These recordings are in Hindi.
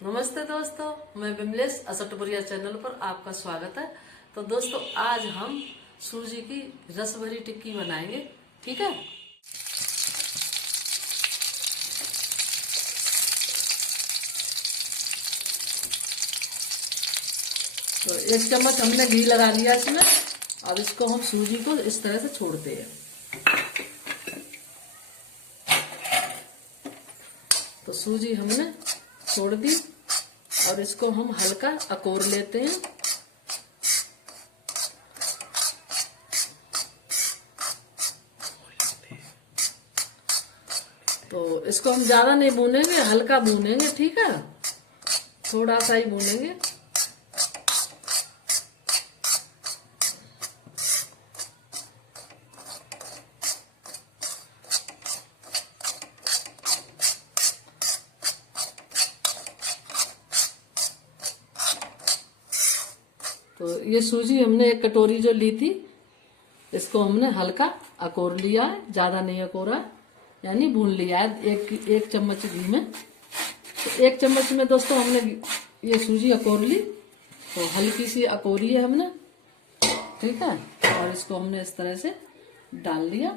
नमस्ते दोस्तों, मैं बिमलेश असटपुरिया चैनल पर आपका स्वागत है। तो दोस्तों, आज हम सूजी की रस भरी टिक्की बनाएंगे। ठीक है। तो 1 चम्मच हमने घी लगा लिया इसमें। अब इसको हम सूजी को इस तरह से छोड़ते हैं। तो सूजी हमने छोड़ दी और इसको हम हल्का अकोर लेते हैं। तो इसको हम ज्यादा नहीं भूनेंगे, हल्का भूनेंगे। ठीक है, थोड़ा सा ही भूनेंगे। तो ये सूजी हमने 1 कटोरी जो ली थी, इसको हमने हल्का अकोर लिया है, ज्यादा नहीं अकोरा है, यानी भून लिया है एक चम्मच घी में। तो 1 चम्मच में दोस्तों हमने ये सूजी अकोर ली। तो हल्की सी अकोरी है हमने। ठीक है, और इसको हमने इस तरह से डाल लिया।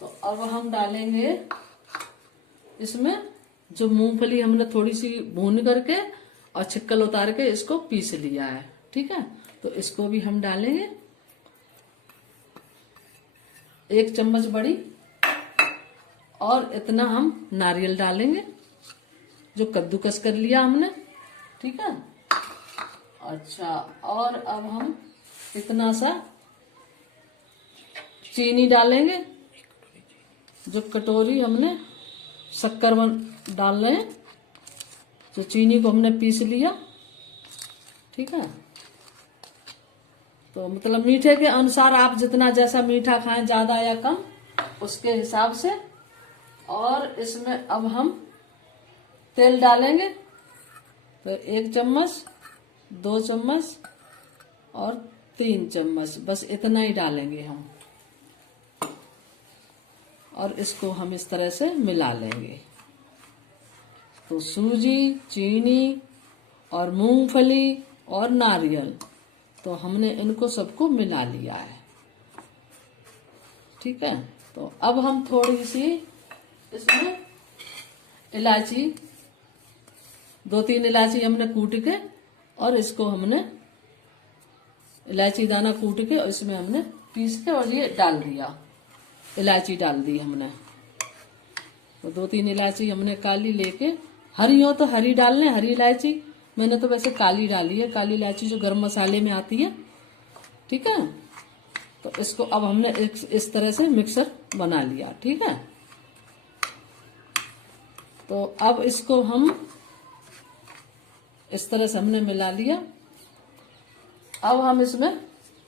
तो अब हम डालेंगे इसमें जो मूंगफली हमने थोड़ी सी भून करके और छिक्कल उतार के इसको पीस लिया है। ठीक है, तो इसको भी हम डालेंगे। 1 चम्मच बड़ी, और इतना हम नारियल डालेंगे जो कद्दूकस कर लिया हमने। ठीक है। अच्छा, और अब हम इतना सा चीनी डालेंगे। जो कटोरी हमने शक्कर डाल रहे हैं, तो चीनी को हमने पीस लिया। ठीक है। तो मतलब मीठे के अनुसार आप जितना जैसा मीठा खाएं, ज्यादा या कम, उसके हिसाब से। और इसमें अब हम तेल डालेंगे। तो 1 चम्मच, 2 चम्मच और 3 चम्मच, बस इतना ही डालेंगे हम। और इसको हम इस तरह से मिला लेंगे। तो सूजी, चीनी और मूंगफली और नारियल, तो हमने इनको सबको मिला लिया है। ठीक है। तो अब हम थोड़ी सी इसमें इलायची, 2-3 इलायची हमने कूट के, और इसको हमने इलायची दाना कूट के और इसमें हमने पीस के और ये डाल दिया। इलायची डाल दी हमने। तो 2-3 इलायची हमने काली लेके, हरी हो तो हरी डालने, हरी इलायची। मैंने तो वैसे काली डाली है, काली इलायची जो गरम मसाले में आती है। ठीक है। तो इसको अब हमने इस तरह से मिक्सर बना लिया। ठीक है। तो अब इसको हम इस तरह से हमने मिला लिया। अब हम इसमें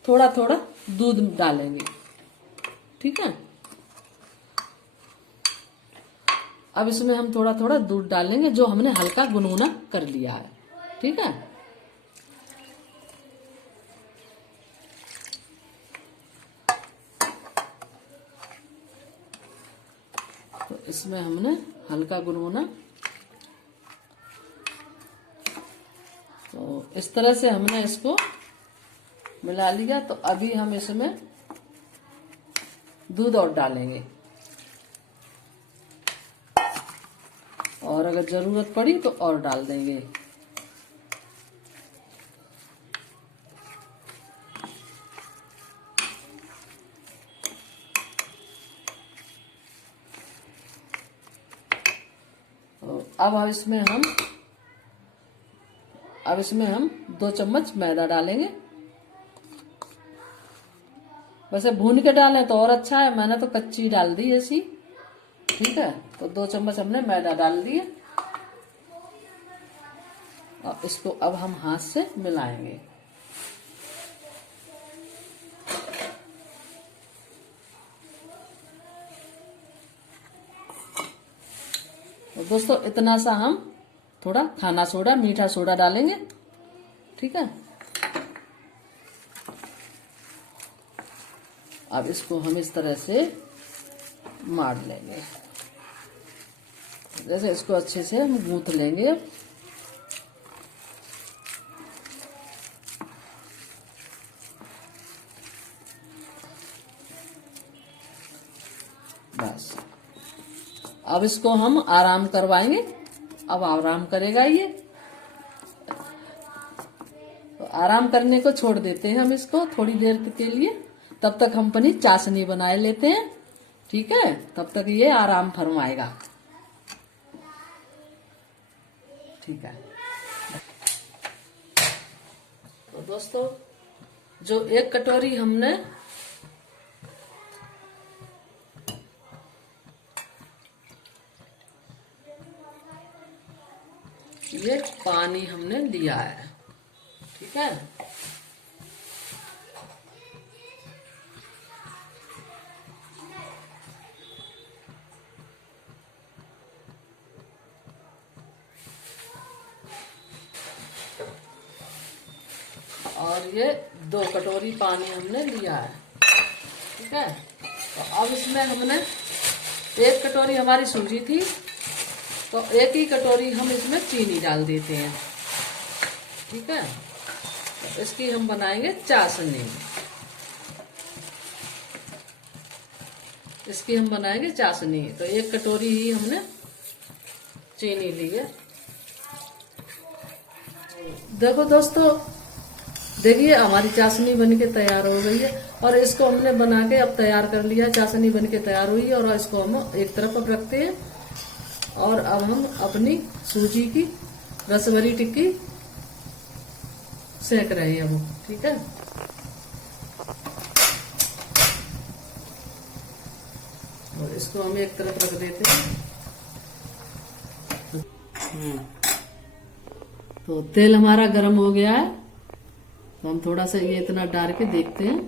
थोड़ा थोड़ा दूध डालेंगे। ठीक है। अब इसमें हम थोड़ा थोड़ा दूध डालेंगे, जो हमने हल्का गुनगुना कर लिया है। ठीक है। तो इसमें हमने हल्का गुनगुना, तो इस तरह से हमने इसको मिला लिया। तो अभी हम इसमें दूध और डालेंगे, और अगर जरूरत पड़ी तो और डाल देंगे। तो अब इसमें हम 2 चम्मच मैदा डालेंगे। वैसे भून के डालें तो और अच्छा है, मैंने तो कच्ची डाल दी ऐसी। ठीक है। तो 2 चम्मच हमने मैदा डाल दिए, और इसको अब हम हाथ से मिलाएंगे। तो दोस्तों, इतना सा हम थोड़ा खाना सोडा, मीठा सोडा डालेंगे। ठीक है। अब इसको हम इस तरह से मार लेंगे। जैसे इसको अच्छे से हम गूंथ लेंगे। बस अब इसको हम आराम करवाएंगे। अब आराम करेगा ये, तो आराम करने को छोड़ देते हैं हम इसको थोड़ी देर के लिए। तब तक हम अपनी चाशनी बनाए लेते हैं, ठीक है। तब तक ये आराम फरमाएगा, ठीक है। तो दोस्तों, जो 1 कटोरी हमने ये पानी हमने लिया है, ठीक है। और ये 2 कटोरी पानी हमने लिया है, ठीक है। तो अब इसमें हमने 1 कटोरी हमारी सूजी थी, तो 1 ही कटोरी हम इसमें चीनी डाल देते हैं, ठीक है। तो इसकी हम बनाएंगे चाशनी। इसकी हम बनाएंगे चाशनी। तो 1 कटोरी ही हमने चीनी ली है। देखो दोस्तों, देखिए हमारी चाशनी बनके तैयार हो गई है। और इसको हमने बना के अब तैयार कर लिया, चाशनी बनके तैयार हुई है। और इसको हम एक तरफ अब रखते हैं। और अब हम अपनी सूजी की रसभरी टिक्की सेक रहे हैं हम, ठीक है। और इसको हम एक तरफ रख देते हैं। तो तेल हमारा गर्म हो गया है, तो हम थोड़ा सा ये इतना डाल के देखते हैं।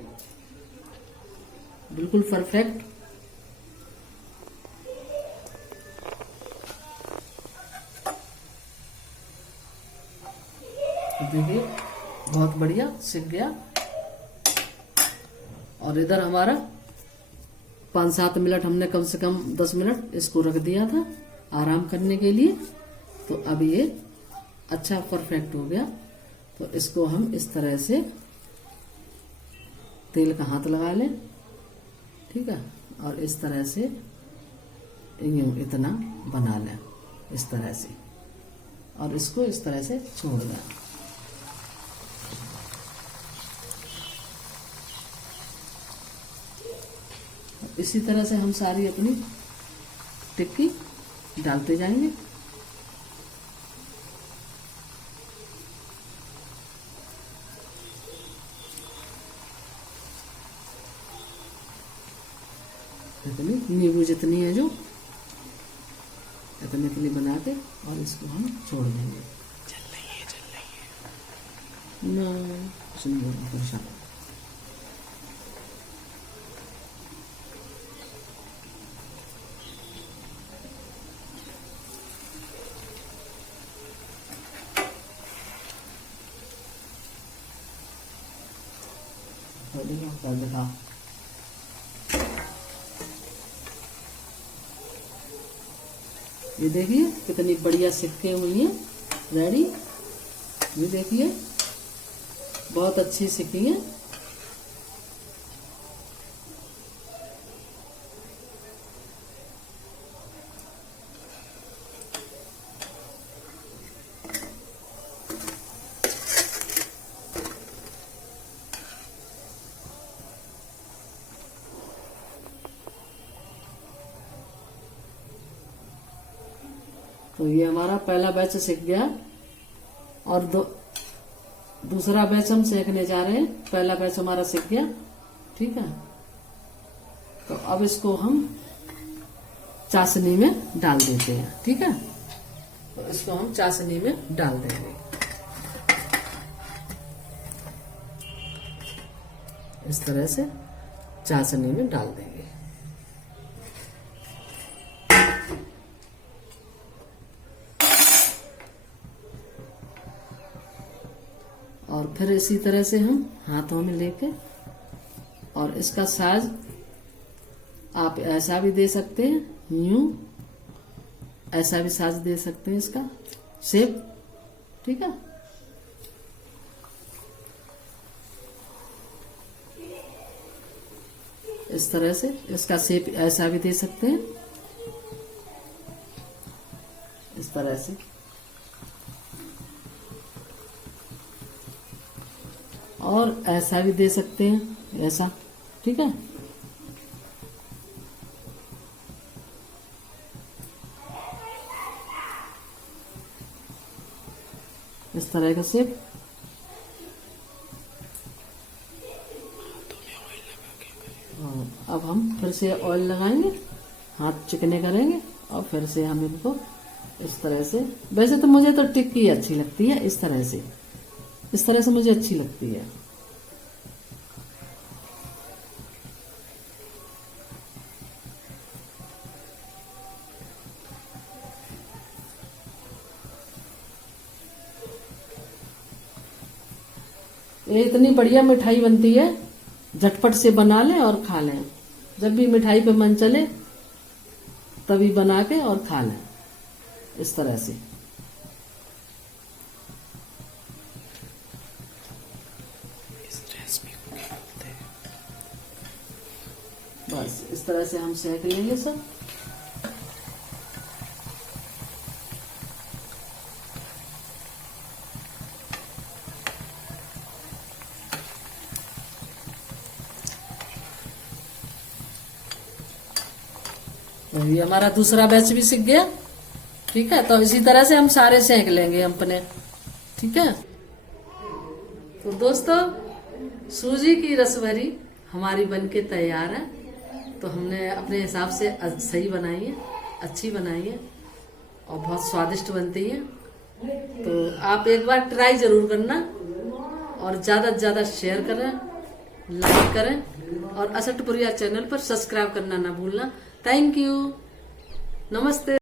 बिल्कुल परफेक्ट। देखिए बहुत बढ़िया सिक गया। और इधर हमारा 5-7 मिनट, हमने कम से कम 10 मिनट इसको रख दिया था आराम करने के लिए। तो अब ये अच्छा परफेक्ट हो गया। तो इसको हम इस तरह से तेल का हाथ लगा लें, ठीक है। और इस तरह से यूं इतना बना लें, इस तरह से। और इसको इस तरह से छोड़ दें। इसी तरह से हम सारी अपनी टिक्की डालते जाएंगे। इतनी नींबू जितनी है जो, इतने के लिए बना के और इसको हम छोड़ देंगे। चल रही है ना, सुनिए परेशान। दिखा ये देखिए कितनी बढ़िया सिक्के हुई हैं, रेडी। ये देखिए बहुत अच्छी सिक्की है। तो ये हमारा पहला बैच सिक गया। और दूसरा बैच हम सेकने जा रहे हैं। पहला बैच हमारा सिक गया, ठीक है। तो अब इसको हम चाशनी में डाल देते हैं, ठीक है। तो इसको हम चाशनी में डाल देंगे, इस तरह से चाशनी में डाल देंगे। और फिर इसी तरह से हम हाथों में लेके, और इसका साइज आप ऐसा भी दे सकते हैं, यूं ऐसा भी साइज दे सकते हैं इसका शेप, ठीक है। इस तरह से इसका शेप ऐसा भी दे सकते हैं, इस तरह से। और ऐसा भी दे सकते हैं, ऐसा, ठीक है। इस तरह का शेप। अब हम फिर से ऑयल लगाएंगे, हाथ चिकने करेंगे और फिर से हम इनको इस तरह से, वैसे तो मुझे तो टिक्की अच्छी लगती है, इस तरह से, इस तरह से मुझे अच्छी लगती है। ये इतनी बढ़िया मिठाई बनती है, झटपट से बना लें और खा लें। जब भी मिठाई पे मन चले तभी बना के और खा लें, इस तरह से। बस इस तरह से हम सेक लेंगे सब। ये हमारा दूसरा बैच भी सीख गया, ठीक है। तो इसी तरह से हम सारे सेक लेंगे अपने, ठीक है। तो दोस्तों, सूजी की रसभरी हमारी बनके तैयार है। तो हमने अपने हिसाब से सही बनाई है, अच्छी बनाई है और बहुत स्वादिष्ट बनती है। तो आप एक बार ट्राई जरूर करना और ज्यादा से ज्यादा शेयर करें, लाइक करें और असटपुरिया चैनल पर सब्सक्राइब करना ना भूलना। थैंक यू, नमस्ते।